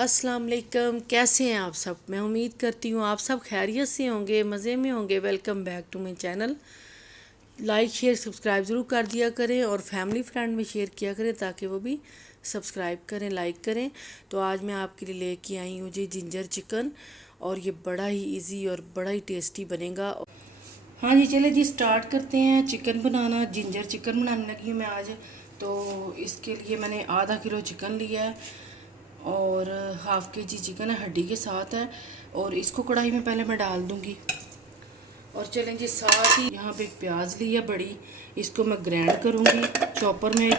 अस्सलाम वालेकुम। कैसे हैं आप सब? मैं उम्मीद करती हूँ आप सब खैरियत से होंगे, मज़े में होंगे। Welcome back to my channel. Like share subscribe ज़रूर कर दिया करें और फैमिली फ्रेंड में शेयर किया करें ताकि वो भी सब्सक्राइब करें, लाइक करें। तो आज मैं आपके लिए लेके आई हूँ जी जिंजर चिकन, और ये बड़ा ही इजी और बड़ा ही टेस्टी बनेगा। हाँ जी, चले जी स्टार्ट करते हैं चिकन बनाना। जिंजर चिकन बनाने लगी हूँ मैं आज। तो इसके लिए मैंने आधा किलो चिकन लिया है और हाफ़ के जी चिकन है, हड्डी के साथ है। और इसको कढ़ाई में पहले मैं डाल दूँगी। और चलें जी, साथ ही यहाँ पे एक प्याज ली है बड़ी, इसको मैं ग्राइंड करूँगी चॉपर में।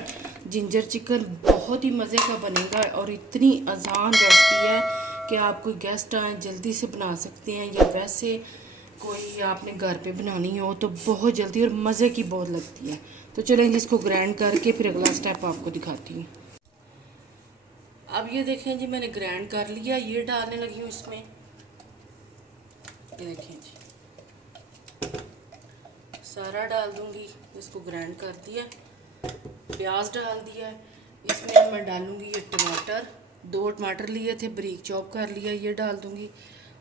जिंजर चिकन बहुत ही मज़े का बनेगा और इतनी आसान रेसिपी है कि आप कोई गेस्ट आए जल्दी से बना सकते हैं, या वैसे कोई आपने घर पे बनानी हो तो बहुत जल्दी और मज़े की बहुत लगती है। तो चलें जी, इसको ग्राइंड करके फिर अगला स्टेप आपको दिखाती हूँ। अब ये देखें जी, मैंने ग्राइंड कर लिया, ये डालने लगी हूँ इसमें। ये देखें जी, सारा डाल दूंगी। इसको ग्राइंड कर दिया, प्याज डाल दिया है। इसमें अब मैं डालूंगी ये टमाटर, 2 टमाटर लिए थे बारीक चॉप कर लिया, ये डाल दूंगी।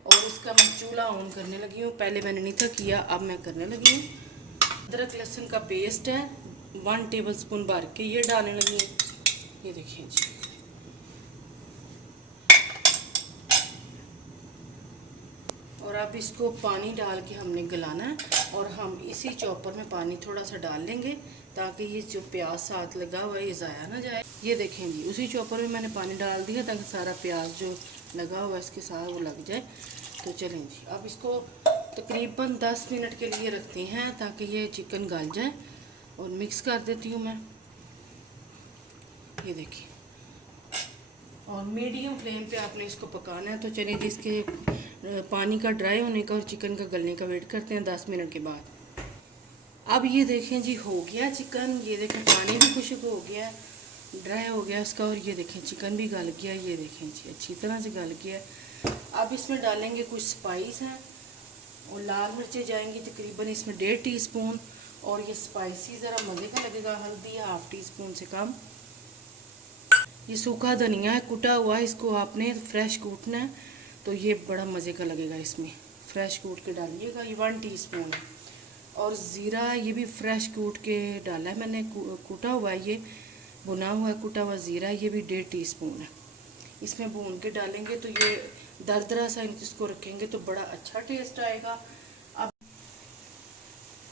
और इसका मैं चूल्हा ऑन करने लगी हूँ, पहले मैंने नहीं था किया, अब मैं करने लगी हूँ। अदरक लहसुन का पेस्ट है 1 टेबल स्पून भर के, ये डालने लगी हूँ। ये देखिए जी, और अब इसको पानी डाल के हमने गलाना है। और हम इसी चॉपर में पानी थोड़ा सा डाल लेंगे ताकि ये जो प्याज साथ लगा हुआ है ये ज़ाया ना जाए। ये देखें जी, उसी चॉपर में मैंने पानी डाल दिया ताकि सारा प्याज जो लगा हुआ है इसके साथ वो लग जाए। तो चलें जी, अब इसको तकरीबन 10 मिनट के लिए रखते हैं ताकि ये चिकन गल जाए। और मिक्स कर देती हूँ मैं। ये देखिए, और मीडियम फ्लेम पे आपने इसको पकाना है। तो चलिए जी, इसके पानी का ड्राई होने का और चिकन का गलने का वेट करते हैं 10 मिनट के बाद। अब ये देखें जी, हो गया चिकन। ये देखें पानी भी खुश्क हो गया है, ड्राई हो गया इसका। और ये देखें चिकन भी गल गया, ये देखें जी अच्छी तरह से गल गया। अब इसमें डालेंगे कुछ स्पाइस हैं, और लाल मिर्चें जाएंगी तकरीबन इसमें 1.5 टीस्पून। और ये स्पाइसी ज़रा मज़े का लगेगा। हल्दी 1/2 टीस्पून से कम। ये सूखा धनिया है कुटा हुआ, इसको आपने फ्रेश कूटना है तो ये बड़ा मज़े का लगेगा। इसमें फ्रेश कूट के डालिएगा, ये 1 टीस्पून है। और ज़ीरा ये भी फ्रेश कूट के डाला है मैंने, कूटा हुआ है, ये भुना हुआ है कूटा हुआ ज़ीरा, ये भी 1.5 टीस्पून है। इसमें भून के डालेंगे तो ये दरदरा सा इसको रखेंगे तो बड़ा अच्छा टेस्ट आएगा।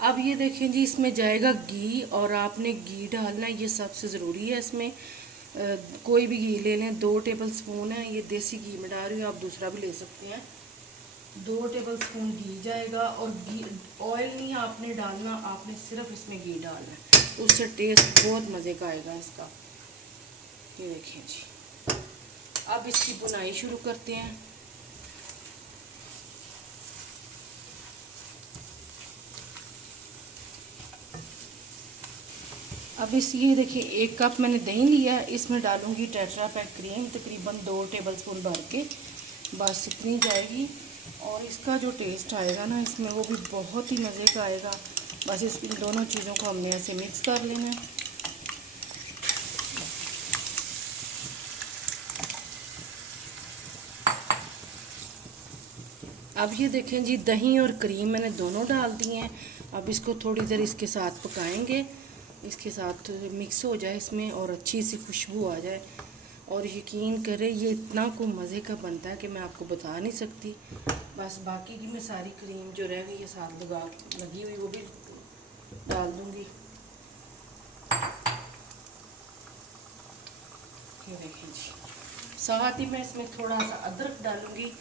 अब ये देखें जी, इसमें जाएगा घी, और आपने घी डालना है, ये सबसे ज़रूरी है इसमें। कोई भी घी ले लें, 2 टेबल स्पून है, ये देसी घी में डाल रही हूँ, आप दूसरा भी ले सकते हैं। 2 टेबल स्पून घी जाएगा। और घी, ऑयल नहीं आपने डालना, आपने सिर्फ इसमें घी डालना है, तो उससे टेस्ट बहुत मज़े का आएगा इसका। ये देखें जी, अब इसकी बुनाई शुरू करते हैं। अब इस ये देखिए, 1 कप मैंने दही लिया, इसमें डालूंगी टेट्रा पैक क्रीम तकरीबन 2 टेबल स्पून भर के, बस इतनी जाएगी। और इसका जो टेस्ट आएगा ना इसमें, वो भी बहुत ही मज़े का आएगा। बस इन दोनों चीज़ों को हमने ऐसे मिक्स कर लेना है। अब ये देखें जी, दही और क्रीम मैंने दोनों डाल दिए हैं। अब इसको थोड़ी देर इसके साथ पकाएंगे, इसके साथ मिक्स हो जाए इसमें और अच्छी सी खुशबू आ जाए। और यकीन करें ये इतना को मज़े का बनता है कि मैं आपको बता नहीं सकती। बस बाकी की मैं सारी क्रीम जो रह गई है साथ लगी हुई वो भी डाल दूँगी। ये देखें जी, साथ ही मैं इसमें थोड़ा सा अदरक डालूँगी।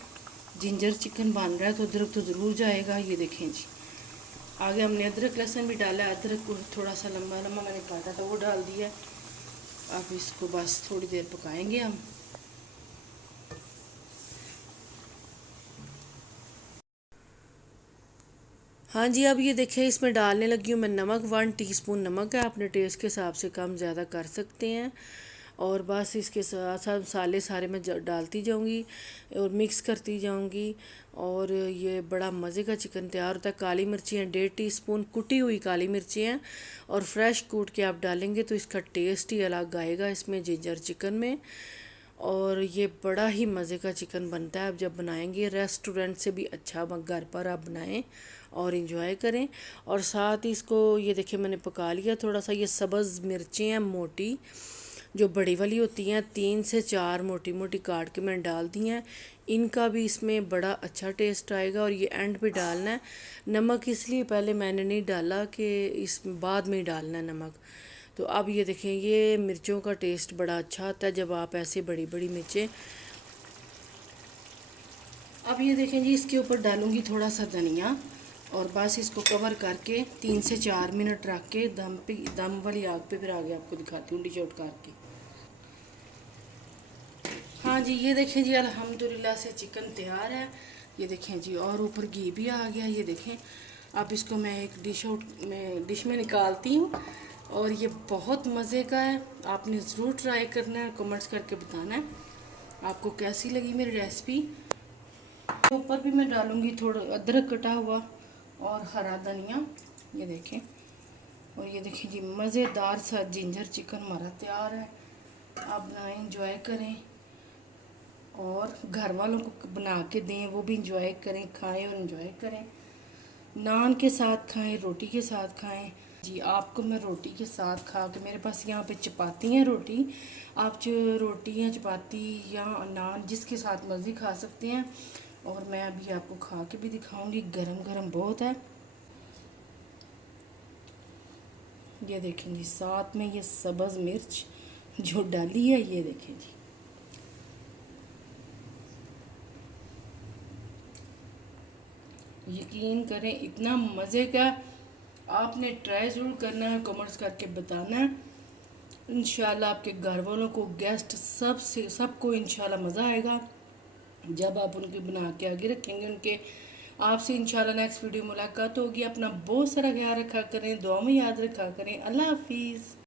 जिंजर चिकन बन रहा है तो अदरक तो ज़रूर जाएगा। ये देखें जी, आगे हमने अदरक लहसुन भी डाला है। अदरक को थोड़ा सा लंबा लंबा मैंने काटा था, वो डाल दिया। अब इसको बस थोड़ी देर पकाएंगे हम। हाँ जी, अब ये देखें, इसमें डालने लगी हूँ मैं नमक। 1 टीस्पून नमक है, अपने टेस्ट के हिसाब से कम ज़्यादा कर सकते हैं। और बस इसके साथ साथ मसाले सारे मैं डालती जाऊँगी और मिक्स करती जाऊँगी। और ये बड़ा मज़े का चिकन तैयार होता है। काली मिर्ची हैं 1.5 टीस्पून, कुटी हुई काली मिर्ची हैं, और फ्रेश कूट के आप डालेंगे तो इसका टेस्ट ही अलग आएगा इसमें जिंजर चिकन में। और ये बड़ा ही मज़े का चिकन बनता है। आप जब बनाएंगे रेस्टोरेंट से भी अच्छा घर पर आप बनाएं और इंजॉय करें। और साथ ही इसको ये देखिए मैंने पका लिया थोड़ा सा। ये सब्ज़ मिर्चें हैं मोटी, जो बड़ी वाली होती हैं, 3 से 4 मोटी मोटी काट के मैंने डाल दी हैं। इनका भी इसमें बड़ा अच्छा टेस्ट आएगा। और ये एंड पे डालना है। नमक इसलिए पहले मैंने नहीं डाला कि इस बाद में ही डालना है नमक। तो अब ये देखें, ये मिर्चों का टेस्ट बड़ा अच्छा आता है जब आप ऐसे बड़ी बड़ी मिर्चें। अब ये देखें जी, इसके ऊपर डालूंगी थोड़ा सा धनिया और बस इसको कवर करके 3 से 4 मिनट रख के दम वाली आग पे फिर आगे आपको दिखाती हूँ डिश आउट करके। हाँ जी, ये देखें जी, अल्हम्दुलिल्लाह से चिकन तैयार है। ये देखें जी, और ऊपर घी भी आ गया। ये देखें, अब इसको मैं एक डिश में निकालती हूँ। और ये बहुत मज़े का है, आपने ज़रूर ट्राई करना है, कमेंट्स करके बताना है आपको कैसी लगी मेरी रेसिपी। ऊपर भी मैं डालूँगी थोड़ा अदरक कटा हुआ और हरा धनिया। ये देखें, और ये देखें जी, मज़ेदार सा जिंजर चिकन हमारा तैयार है। आप बनाएं, इंजॉय करें और घर वालों को बना के दें, वो भी इंजॉय करें, खाएं और इंजॉय करें। नान के साथ खाएं, रोटी के साथ खाएं। जी, आपको मैं रोटी के साथ खा के, मेरे पास यहाँ पे चपाती हैं रोटी, आप जो रोटी या चपाती या नान जिसके साथ मर्ज़ी खा सकते हैं। और मैं अभी आपको खा के भी दिखाऊंगी, गरम गरम बहुत है। ये देखें जी, साथ में ये सब्ज़ मिर्च जो डाली है, ये देखें जी, यकीन करें इतना मज़े का। आपने ट्राई ज़रूर करना है, कमेंट्स करके बताना है। इंशाल्लाह आपके घर वालों को, गेस्ट सबको इंशाल्लाह मज़ा आएगा जब आप उनके बना के आगे रखेंगे उनके। आपसे इंशाल्लाह नेक्स्ट वीडियो मुलाकात होगी। अपना बहुत सारा ख्याल रखा करें, दुआ में याद रखा करें। अल्लाह हाफिज़।